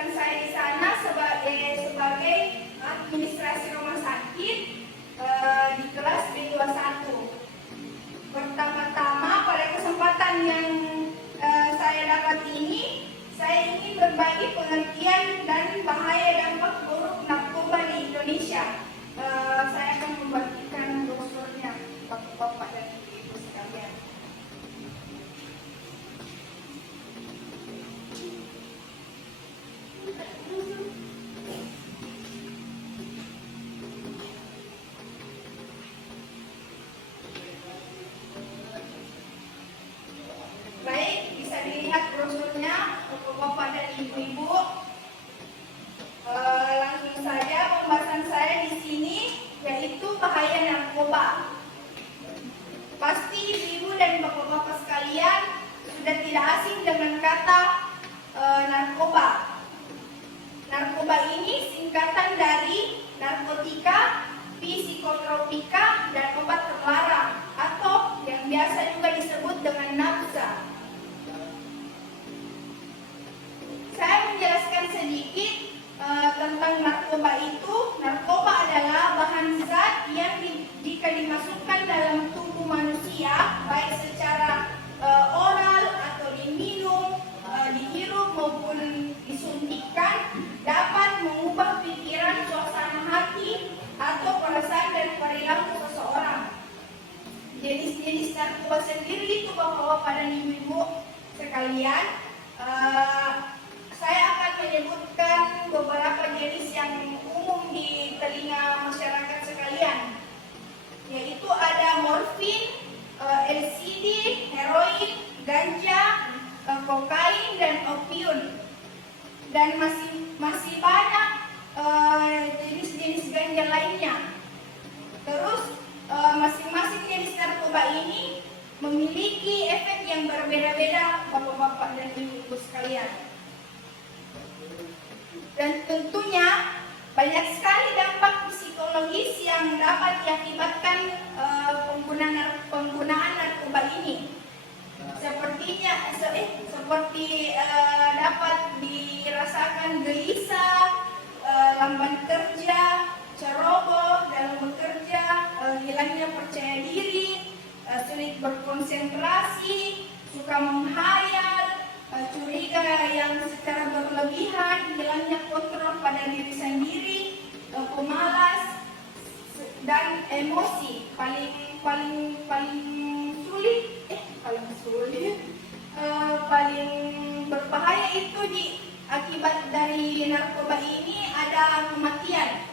penugasan saya di sana sebagai administrasi rumah sakit di kelas B21. Pertama-tama pada kesempatan yang saya dapat ini, saya ingin berbagi pengertian dan bahaya dampak buruk narkoba di Indonesia. Saya akan membagikan brosurnya Bapak-bapak dan Ibu sekalian. Baik, bisa dilihat brosurnya Bapak-bapak dan Ibu-ibu. Langsung saja pembahasan saya di sini yaitu bahaya narkoba. Pasti Ibu dan Bapak-bapak sekalian sudah tidak asing dengan kata narkoba. Narkoba ini singkatan dari narkotika, psikotropika, dan obat terlarang atau yang biasa juga disebut dengan nafsa. Saya menjelaskan sedikit tentang narkoba itu. Narkoba adalah bahan zat yang jika dimasukkan dalam tubuh manusia, baik secara oral atau diminum, dihirup maupun disuntikkan, dapat mengubah pikiran, suasana hati, atau perasaan dan perilaku seseorang. Jenis-jenis narkoba sendiri itu Bapak-bapak dan Ibu-ibu sekalian, saya akan menyebutkan beberapa jenis yang umum di telinga masyarakat sekalian, yaitu ada morfin, LSD, heroin, ganja, kokain, dan opium. Dan masih banyak jenis-jenis ganja lainnya. Terus masing-masing jenis narkoba ini memiliki efek yang berbeda-beda Bapak-bapak dan Ibu sekalian. Dan tentunya banyak sekali dampak psikologis yang dapat diakibatkan penggunaan narkoba ini. Seperti dapat dirasakan gelisah, lamban kerja, ceroboh dalam bekerja, hilangnya percaya diri, sulit berkonsentrasi, suka menghayal, curiga yang secara berlebihan, hilangnya kontrol pada diri sendiri, pemalas, dan emosi. Paling berbahaya itu akibat dari narkoba ini ada kematian,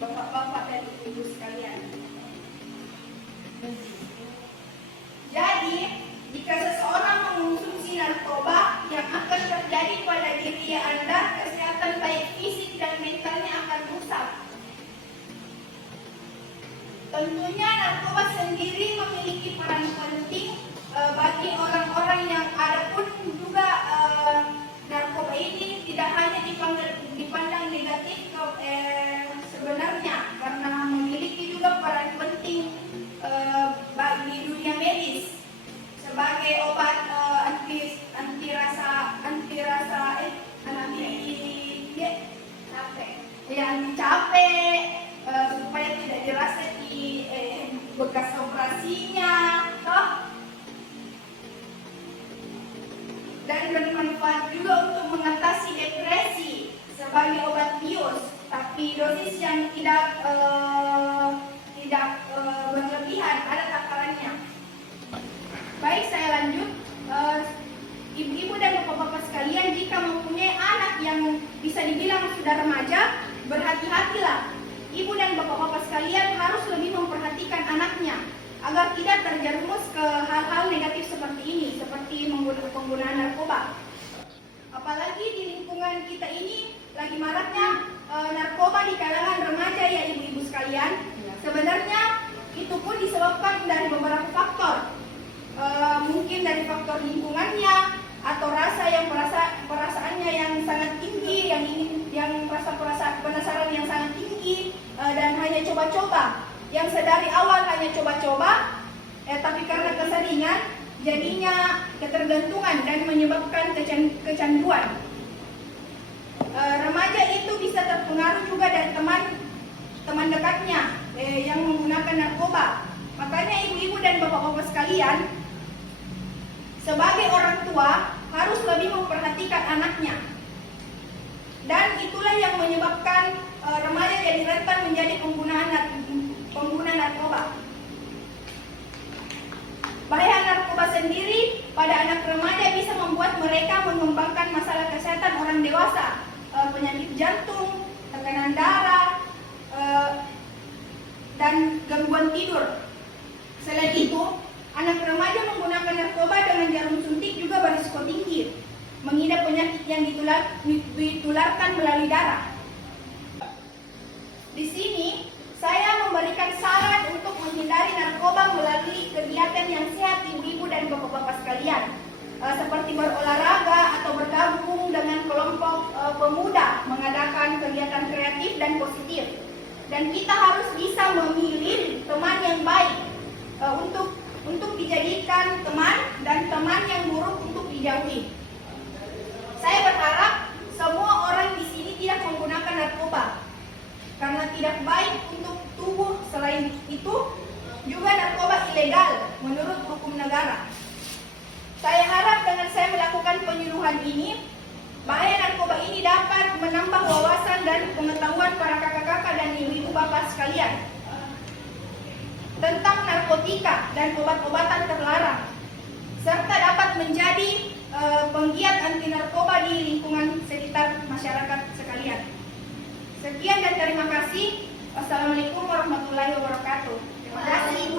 Bapak-bapak dan Ibu sekalian. Jadi, jika seseorang mengonsumsi narkoba, yang akan terjadi pada diri Anda, kesehatan baik fisik dan mentalnya akan rusak. Tentunya narkoba sendiri memiliki peran penting bagi orang-orang yang ada pun juga narkoba ini tidak hanya dipandang negatif sebenarnya, karena memiliki juga peran penting bagi dunia medis sebagai obat anti capek, supaya tidak dirasa di bekas operasinya, toh. Dan bermanfaat juga untuk mengatasi depresi sebagai obat bius, tapi dosis yang tidak berlebihan, ada takarannya. Baik, saya lanjut. Ibu-ibu dan bapak-bapak sekalian, jika mempunyai anak yang bisa dibilang sudah remaja, berhati-hatilah. Ibu dan bapak-bapak sekalian harus lebih memperhatikan anaknya agar tidak terjerumus ke hal-hal negatif seperti ini, seperti penggunaan narkoba. Apalagi di lingkungan kita ini lagi maraknya narkoba di kalangan remaja, ya ibu-ibu sekalian. Sebenarnya itu pun disebabkan dari beberapa faktor. Mungkin dari faktor lingkungannya, atau perasaannya yang sangat tinggi, yang penasaran yang sangat tinggi, dan hanya coba-coba. Yang sedari awal hanya coba-coba, tapi karena keseringan jadinya ketergantungan dan menyebabkan kecanduan. terpengaruh juga dari teman dekatnya yang menggunakan narkoba. Makanya ibu-ibu dan bapak-bapak sekalian, sebagai orang tua harus lebih memperhatikan anaknya. Dan itulah yang menyebabkan remaja jadi rentan menjadi pengguna narkoba. Bahaya narkoba sendiri pada anak remaja bisa membuat mereka mengembangkan masalah kesehatan orang dewasa, penyakit jantung, tekanan darah, dan gangguan tidur. Selain itu, anak remaja menggunakan narkoba dengan jarum suntik juga berisiko tinggi mengidap penyakit yang ditularkan melalui darah. Di sini, saya memberikan saran untuk menghindari narkoba melalui kegiatan yang sehat ibu-ibu dan bapak-bapak sekalian, seperti berolahraga atau bergabung dengan kelompok pemuda, mengadakan kegiatan kreatif dan positif. Dan kita harus bisa memilih teman yang baik untuk dijadikan teman dan teman yang buruk untuk dijauhi. Saya berharap semua orang di sini tidak menggunakan narkoba karena tidak baik untuk tubuh. Selain itu, juga narkoba ilegal menurut hukum negara. Saya harap dengan saya melakukan penyuluhan ini, bahaya narkoba ini dapat menambah wawasan dan pengetahuan para kakak-kakak dan ibu-ibu bapak sekalian tentang narkotika dan obat-obatan terlarang, serta dapat menjadi penggiat anti narkoba di lingkungan sekitar masyarakat sekalian. Sekian dan terima kasih. Wassalamualaikum warahmatullahi wabarakatuh. Terima kasih.